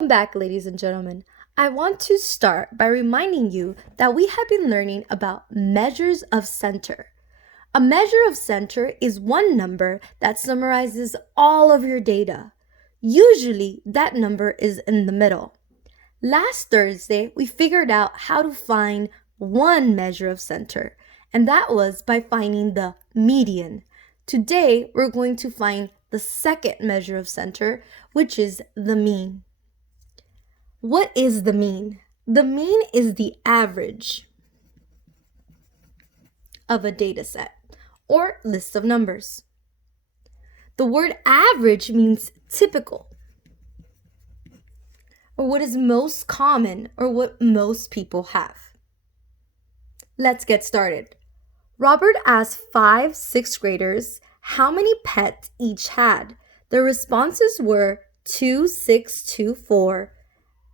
Welcome back, ladies and gentlemen. I want to start by reminding you that we have been learning about measures of center. A measure of center is one number that summarizes all of your data. Usually, that number is in the middle. Last Thursday, we figured out how to find one measure of center, and that was by finding the median. Today, we're going to find the second measure of center, which is the mean. What is the mean? The mean is the average of a data set or list of numbers. The word average means typical, or what is most common, or what most people have. Let's get started. Robert asked 5 sixth graders how many pets each had. The responses were 2, 6, 2, 4,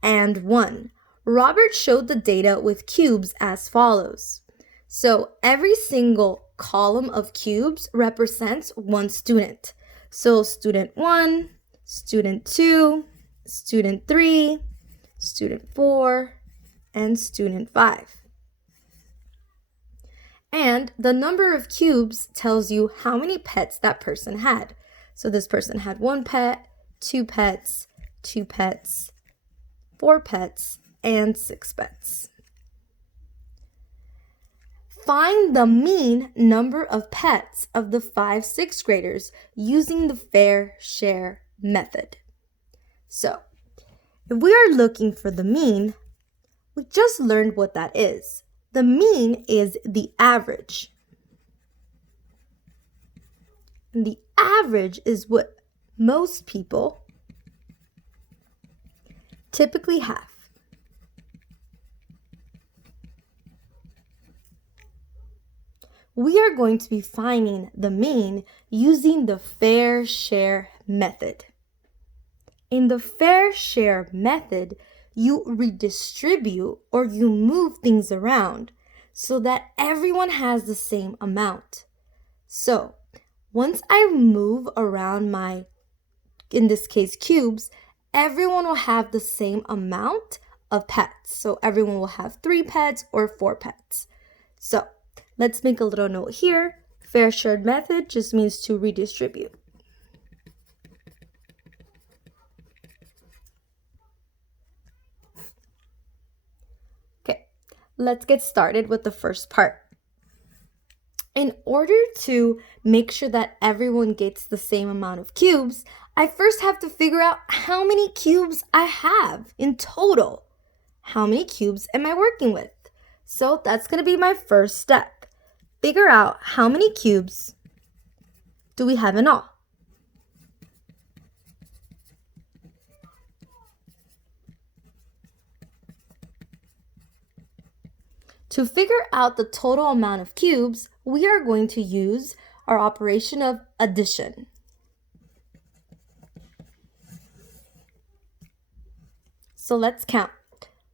and 1. Robert showed the data with cubes as follows. So every single column of cubes represents one student. So student 1, student 2, student 3, student 4, and student 5. And the number of cubes tells you how many pets that person had. So this person had 1 pet, 2 pets, 2 pets, 4 pets, and 6 pets. Find the mean number of pets of the 5 sixth graders using the fair share method. So, if we are looking for the mean, we just learned what that is. The mean is the average. And the average is what most people typically have. We are going to be finding the mean using the fair share method. In the fair share method, you redistribute or you move things around so that everyone has the same amount. So, once I move around my, in this case, cubes, everyone will have the same amount of pets. So everyone will have 3 pets or 4 pets. So let's make a little note here. Fair shared method just means to redistribute. Okay, let's get started with the first part. In order to make sure that everyone gets the same amount of cubes, I first have to figure out how many cubes I have in total. How many cubes am I working with? So that's going to be my first step. Figure out how many cubes do we have in all. To figure out the total amount of cubes, we are going to use our operation of addition. So let's count.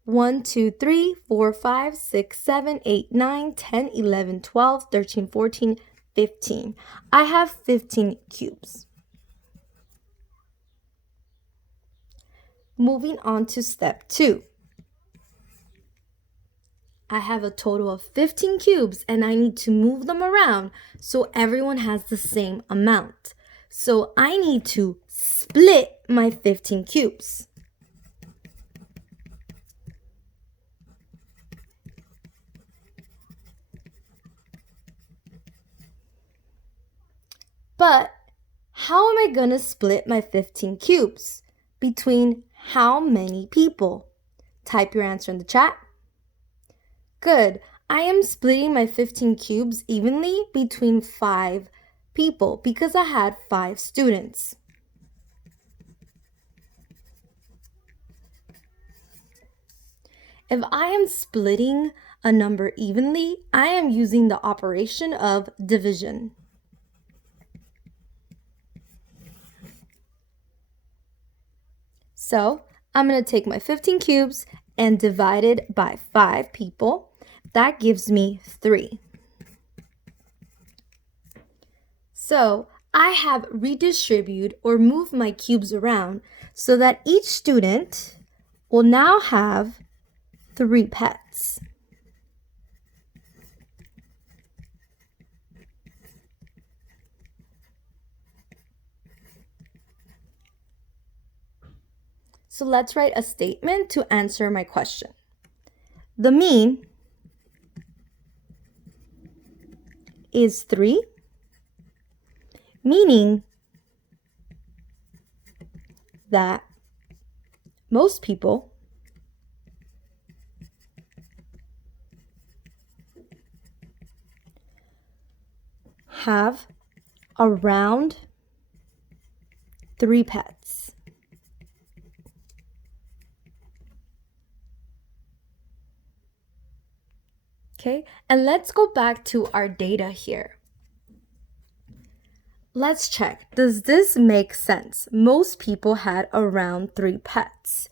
1, 2, 3, 4, 5, 6, 7, 8, 9, 10, 11, 12, 13, 14, 15. I have 15 cubes. Moving on to step 2. I have a total of 15 cubes and I need to move them around so everyone has the same amount. So I need to split my 15 cubes. But how am I going to split my 15 cubes? Between how many people? Type your answer in the chat. Good. I am splitting my 15 cubes evenly between 5 people because I had 5 students. If I am splitting a number evenly, I am using the operation of division. So I'm going to take my 15 cubes and divide it by 5 people. That gives me 3. So I have redistributed or moved my cubes around so that each student will now have 3 pets. So let's write a statement to answer my question. The mean is 3, meaning that most people have around 3 pets. Okay, and let's go back to our data here. Let's check. Does this make sense? Most people had around 3 pets.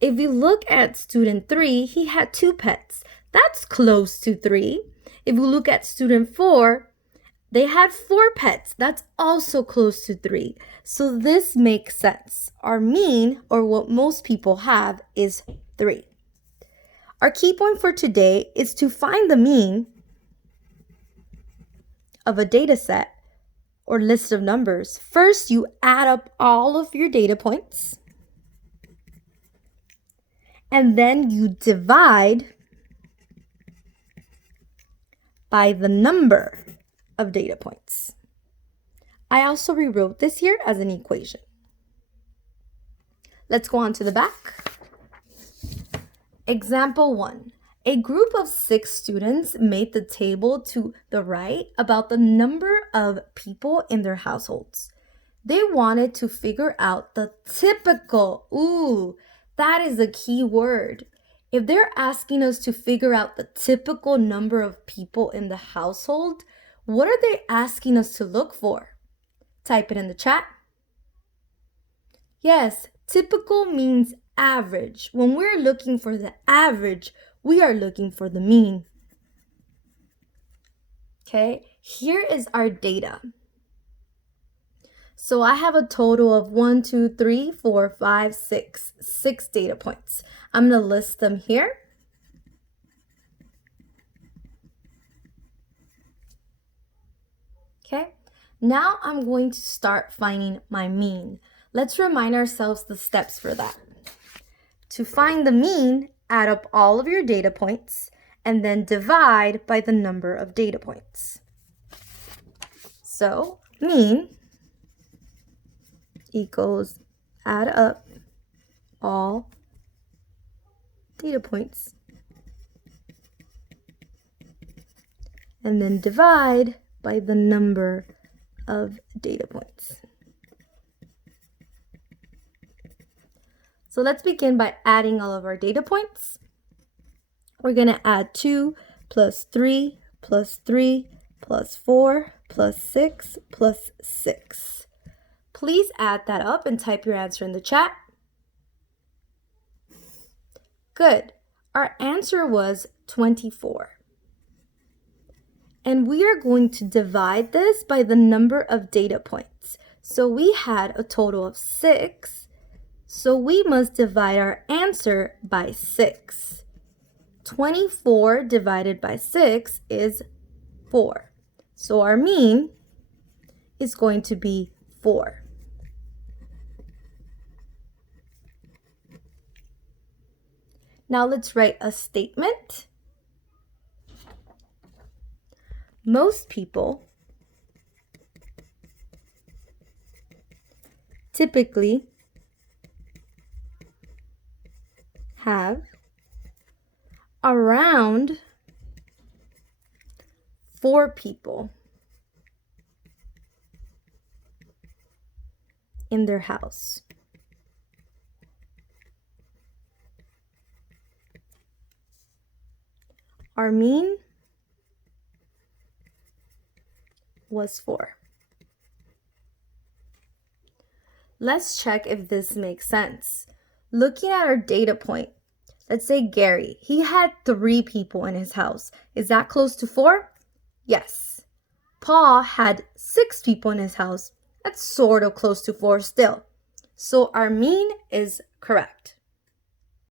If you look at student 3, he had 2 pets. That's close to 3. If we look at student 4, they had 4 pets. That's also close to 3. So this makes sense. Our mean, or what most people have, is 3. Our key point for today is to find the mean of a data set or list of numbers. First, you add up all of your data points, and then you divide by the number of data points. I also rewrote this here as an equation. Let's go on to the back. Example 1. A group of 6 students made the table to the right about the number of people in their households. They wanted to figure out the typical, that is a key word. If they're asking us to figure out the typical number of people in the household, what are they asking us to look for? Type it in the chat. Yes, typical means average. When we're looking for the average, we are looking for the mean. Okay, here is our data. So I have a total of 1, 2, 3, 4, 5, 6 data points. I'm going to list them here. Okay, now I'm going to start finding my mean. Let's remind ourselves the steps for that. To find the mean, add up all of your data points and then divide by the number of data points. So, mean equals add up all data points and then divide by the number of data points. So let's begin by adding all of our data points. We're going to add 2 plus 3 plus 3 plus 4 plus 6 plus 6. Please add that up and type your answer in the chat. Good. Our answer was 24. And we are going to divide this by the number of data points. So we had a total of 6. So we must divide our answer by 6. 24 divided by 6 is 4. So our mean is going to be 4. Now let's write a statement. Most people typically have around 4 people in their house. Our mean was 4. Let's check if this makes sense. Looking at our data point, let's say Gary, he had 3 people in his house. Is that close to 4? Yes. Paul had 6 people in his house. That's sort of close to 4 still. So our mean is correct.